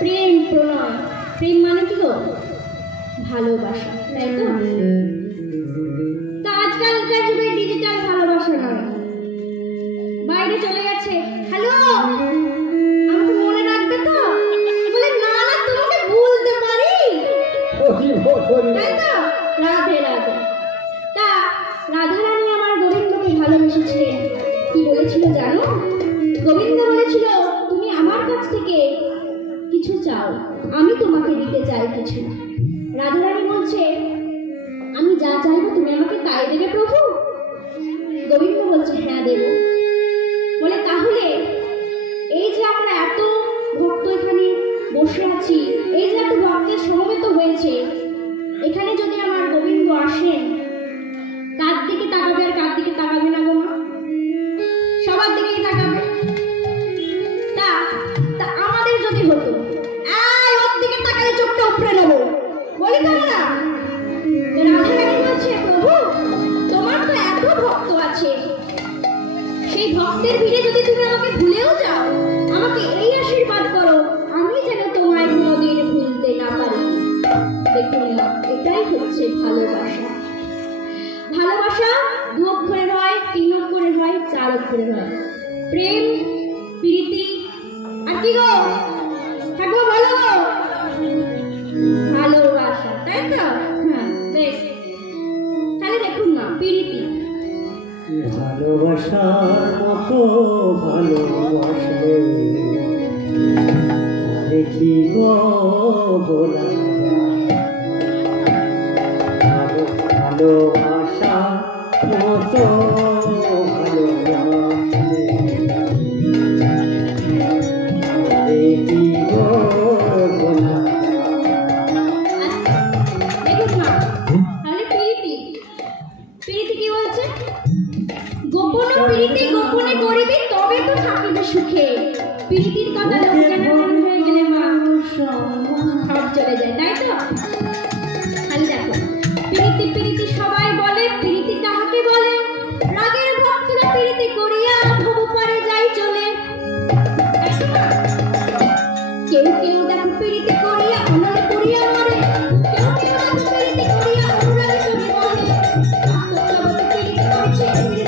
প্রেম প্রণয়। প্রেম মানে কি গো? ভালোবাসা, তাই তো? তা আজকালকার যুগে ডিজিটাল ভালোবাসা নয়, বাইরে চলে গেছে, হ্যালো আমাকে মনে রাখবে তো? বলে না না, তোমাকে ভুলতে পারি, তাই তো? রাধে রাধে। তা রাধারানী আমার গোবিন্দকে ভালোবেসেছিলেন। কি বলেছিল জানো? গোবিন্দ বলেছিল, তুমি আমার কাছ থেকে কিছু চাও, আমি তোমাকে দিতে চাই কিছু। রাধারানী বলছে, আমি যা চাইবো তুমি আমাকে তাই দেবে প্রভু? গোবিন্দ বলছে, হ্যাঁ দেব। বলে তাহলে এই যে আমরা এত ভক্ত এখানে বসে আছি, এই যে এত ভক্তের সমবেত হয়েছে, এখানে যদি আমার গোবিন্দ আসেন, কার দিকে তাকাবে আর কার দিকে তাকাবে না গো মা? সবার দিকেই তাকাবে। তা আমাদের যদি হতো, ওর দিকে তাকালে চোখটা উপড়ে নেবো, বলি তো না? রাধারানী বলছে, প্রভু তোমার তো এত ভক্ত আছে, সেই ভক্তের ভিড়ে যদি তুমি আমাকে ভুলেও যাও, আমাকে এই আশীর্বাদ করো, আমি যেন তোমায় কোনোদিন ভুলতে না পারি। দেখুন না, এটাই হচ্ছে ভালোবাসা। ভালোবাসা 2 অক্ষরের হয়, 3 অক্ষরের হয়, 4 অক্ষরের হয়। প্রেম, প্রীতি, আর কি গো ঠাকুর বলো? ভালোবাসা, তাই তো? হ্যাঁ বেশ, তাহলে দেখুন না, প্রীতি। ভালোবাসার মতো ভালোবাসলে দেখি গো বলা ভালোবাসা মতো ভালোবাসলে দেখি গো বলা। দেখুন না, তাহলে প্রীতি। প্রীতি কি বলছে? গোপন প্রীতি গোপনে করিবি, তবে তো থাকিবে সুখে। প্রীতির কথা লোক জানাজানি হয়ে গেলে মা সব চলে যায়, তাই তো? খালি দেখো, প্রীতি প্রীতি সবাই বলে, প্রীতি কাহাকে বলে? রাগের ভক্তরা প্রীতি করিয়া ভব পারে যাই চলে। কেউ কেউ দেখো প্রীতি করিয়া অনলে করিয়া মরে, কেউ কেউ দেখো প্রীতি করিয়া অনুরাগে চলে বলে। প্রীতি করছে, প্রীতি